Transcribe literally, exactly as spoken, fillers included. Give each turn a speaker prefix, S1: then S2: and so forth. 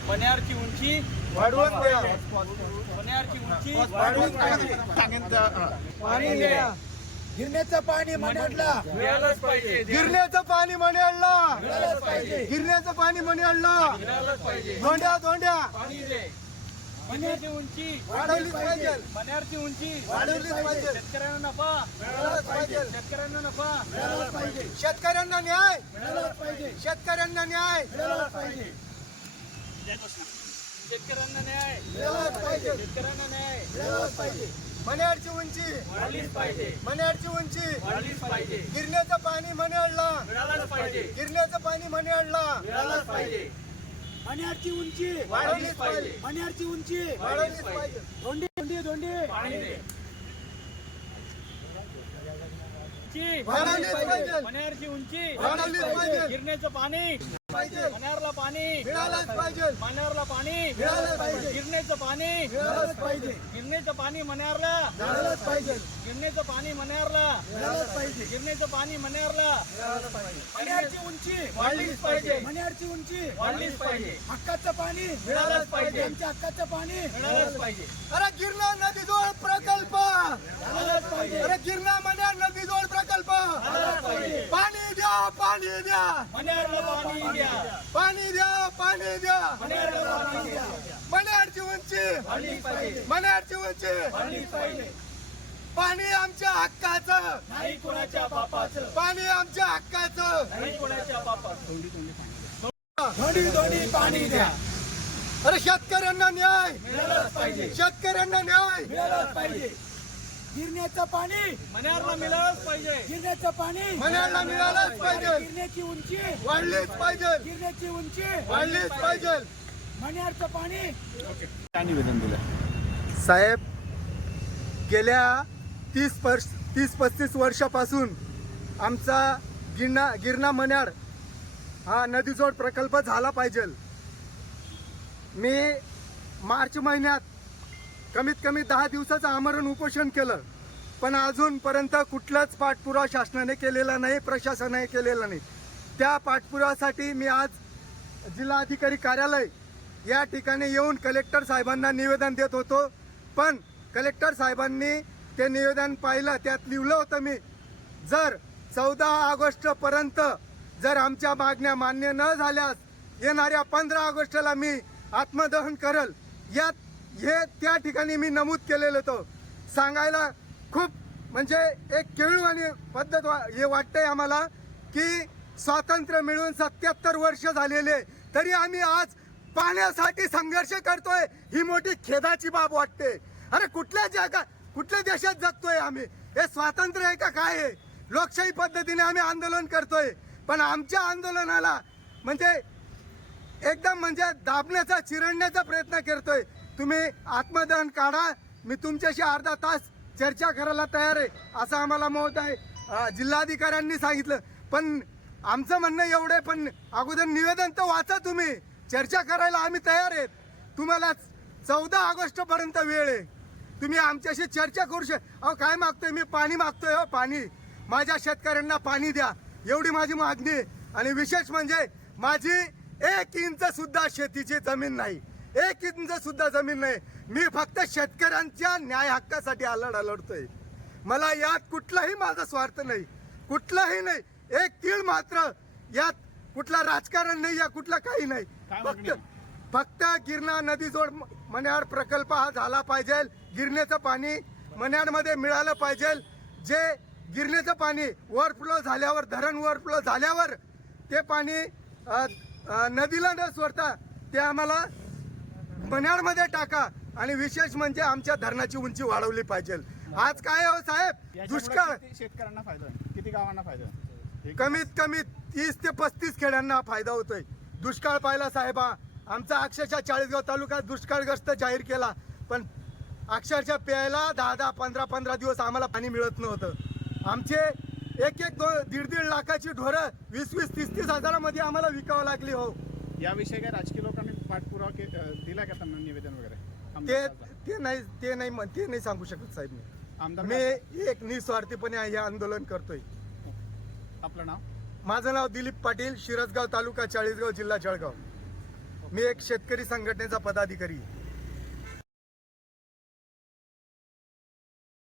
S1: मण्यारची उंची
S2: वाढवून द्या.
S1: मण्यारची उंची
S2: वाढवून द्या.
S3: पाणी द्या. गिरण्याचं पाणी मण्याडला
S1: मिळालंच पाहिजे
S2: गिरण्याचं पाणी मण्याडला.
S3: मिळालंच पाहिजे.
S2: गिरण्याचं पाणी मण्याडला.
S1: मिळालंच पाहिजे
S2: धोंड्या धोंड्या
S1: पाणी दे. मण्यारची उंची
S2: वाढवलीच पाहिजे.
S1: मण्यारची उंची
S2: वाढवलीच पाहिजे.
S1: शेतकऱ्यांना नफा
S2: मिळालंच पाहिजे.
S1: शेतकऱ्यांना नफा
S3: मिळालंच पाहिजे.
S2: शेतकऱ्यांना न्याय.
S3: मिळालंच पाहिजे.
S2: शेतकऱ्यांना न्याय.
S3: मिळालंच पाहिजे.
S1: शेतकऱ्यांना न्याय
S2: मिळालंच पाहिजे.
S1: शेतकऱ्यांना न्याय
S3: मिळालंच पाहिजे.
S2: मण्याडची उंची
S1: वाढलीच पाहिजे
S2: मण्याडची उंची
S1: वाढलीच पाहिजे
S2: गिरण्याचं पाणी मण्याडला.
S1: मिळालंच पाहिजे
S2: गिरण्याचं पाणी मण्याडला.
S1: मिळालंच पाहिजे
S3: मण्यारची उंची
S2: वाढवलीच पाहिजे.
S3: मण्यारची उंची
S2: वाढवलीच पाहिजे.
S3: धोंडी धोंडी धोंडी
S1: पाणी दे. उंची
S2: वाढवलीच पाहिजे.
S1: मण्यारची उंची
S2: वाढवलीच पाहिजे.
S1: गिरण्याचं पाणी
S2: पाहिजे.
S1: मण्यारला पाणी
S2: मिळालंच पाहिजे.
S1: मण्यारला पाणी
S2: मिळालंच पाहिजे.
S1: गिरण्याचं पाणी
S3: मिळालंच पाहिजे.
S1: गिरण्याचं पाणी मण्यारला
S3: मिळालंच पाहिजे.
S1: गिरण्याचं पाणी मण्यारला
S3: मिळालंच पाहिजे.
S1: गिरण्याचं पाणी मण्यारला
S3: मण्यारची उंची
S1: वाढलीच पाहिजे
S3: मण्यारची उंची
S1: वाढलीच पाहिजे
S3: हक्काचं पाणी
S1: मिळालंच पाहिजे.
S3: आमच्या हक्काचं पाणी
S1: मिळालंच पाहिजे
S2: अरे गिरणा नदीजोड प्रकल्प.
S3: मिळालंच पाहिजे.
S2: अरे गिरणा मण्याड नदीजोड प्रकल्प.
S1: मिळालंच पाहिजे
S2: पाणी द्या पाणी द्या
S1: मण्यारला पाणी द्या
S2: पाणी द्या पाणी द्या.
S1: मण्यारला पाणी द्या
S2: मण्याडची उंची
S1: वाढलीच पाहिजे
S2: मण्याडची उंची
S1: वाढलीच पाहिजे
S2: पाणी आमच्या हक्काचं.
S1: नाही कोणाच्या बापाचं
S2: पाणी आमच्या हक्काचं.
S1: नाही कोणाच्या बापाचं
S3: धोंडी धोंडी पाणी द्या.
S2: अरे शेतकऱ्यांना न्याय.
S1: मिळालंच पाहिजे
S2: शेतकऱ्यांना न्याय.
S3: मिळालंच पाहिजे. गिरण्याचं पाणी
S1: मण्यारला मिळालंच पाहिजे
S3: गिरण्याचं पाणी
S2: मण्याडला मिळालंच पाहिजे.
S3: गिरण्याची उंची
S2: वाढलीच पाहिजे.
S3: गिरण्याची उंची
S2: वाढलीच पाहिजे.
S3: मण्यारचं पाणी
S1: निवेदन दिलं
S2: साहेब, गेल्या तीस वर्ष तीस पस्तीस वर्षापासून आमचा गिरणा गिरणा मण्याड हा नदीजोड प्रकल्प झाला पाहिजे. मी मार्च महिन्यात कमीत कमी दहा दिवसाचं आमरण उपोषण केलं, पण अजूनपर्यंत कुठलाच पाठपुरावा शासनाने केलेला नाही, प्रशासनाने केलेला नाही. त्या पाठपुराव्यासाठी मी आज जिल्हाधिकारी कार्यालय या ठिकाणी येऊन कलेक्टर साहेबांना निवेदन देत होतो, पण कलेक्टर साहेबांनी ते निवेदन पाहिलं. त्यात लिहिलं होतं मी, जर चौदा ऑगस्टपर्यंत जर आमच्या मागण्या मान्य न झाल्यास येणाऱ्या पंधरा ऑगस्टला मी आत्मदहन करल. यात हे त्या ठिकाणी मी नमूद केलेलं होतं. सांगायला खूप म्हणजे एक केळूवाणी पद्धत वा हे वाटतंय आम्हाला की स्वातंत्र्य मिळून सत्याहत्तर वर्ष झालेले तरी आम्ही आज पाण्यासाठी संघर्ष करतोय, ही मोठी खेदाची बाब वाटते. अरे कुठल्या जगा कुठल्या देशात जगतोय आम्ही? हे स्वातंत्र्य आहे का काय आहे? लोकशाही पद्धतीने आम्ही आंदोलन करतोय, पण आमच्या आंदोलनाला म्हणजे एकदम म्हणजे दाबण्याचा चिरडण्याचा प्रयत्न करतोय. तुम्ही आत्मदहन काढा, मी तुमच्याशी अर्धा तास चर्चा करायला तयार आहे असं आम्हाला महोदय जिल्हाधिकाऱ्यांनी सांगितलं. पण आमचं म्हणणं एवढं आहे, पण अगोदर निवेदन तर वाचा तुम्ही. चर्चा करायला आम्ही तयार आहेत. तुम्हाला चौदा ऑगस्ट पर्यंत वेळ आहे, तुम्ही आमच्याशी चर्चा करू शक. अहो काय मागतोय मी? पाणी मागतोय. हो पाणी, माझ्या शेतकऱ्यांना पाणी द्या, एवढी माझी मागणी आहे. आणि विशेष म्हणजे माझी एक इंच सुद्धा शेतीची जमीन नाही, एक इंच सुद्धा जमीन नाही. मी फक्त शेतकऱ्यांच्या न्याय हक्कासाठी आलडा लढतोय. मला यात कुठलाही माझा स्वार्थ नाही, कुठलाही नाही. एक तीळ मात्र यात कुठला राजकारण नाही, या कुठला काही नाही. फक्त फक्त गिरणा नदीजोड मण्याड प्रकल्प हा झाला पाहिजे. गिरण्याचं पाणी मण्याडमध्ये मिळालं पाहिजे. जे गिरण्याचं पाणी ओव्हरफ्लो झाल्यावर, धरण ओव्हरफ्लो झाल्यावर ते पाणी नदीला न सोडता ते आम्हाला मण्याडमध्ये टाका. आणि विशेष म्हणजे आमच्या धरणाची उंची वाढवली पाहिजे. आज काय हो साहेब, दुष्काळ
S4: शेतकऱ्यांना फायदा आहे, किती गावांना फायदा आहे?
S2: कमीत कमी तीस ते पस्तीस खेड्यांना फायदा होतोय. दुष्काळ पाहिला साहेबा, आमचा अक्षरशः चाळीसगाव तालुक्यात दुष्काळग्रस्त जाहीर केला, पण अक्षरशः प्यायला दहा दहा पंधरा पंधरा दिवस आम्हाला पाणी मिळत नव्हतं. आमचे एक एक दोन दीड दीड लाखाची ढोरं वीस वीस तीस तीस हजारामध्ये आम्हाला विकावं लागली. हो,
S4: याविषयी काय राजकीय लोकांनी पाठपुरावा के- अं, दिला का त्यांना निवेदन वगैरे?
S2: ते
S4: आमदार
S2: ते नाही ते नाही म्हण- ते नाही सांगू शकत साहेब. मी
S4: आमदार
S2: मी एक निस्वार्थीपणे हे आंदोलन करतोय.
S4: आपलं नाव?
S2: माझं नाव दिलीप पाटील, शिरसगाव तालुका चाळीसगाव जिल्हा जळगाव. मी एक शेतकरी संघटनेचा पदाधिकारी.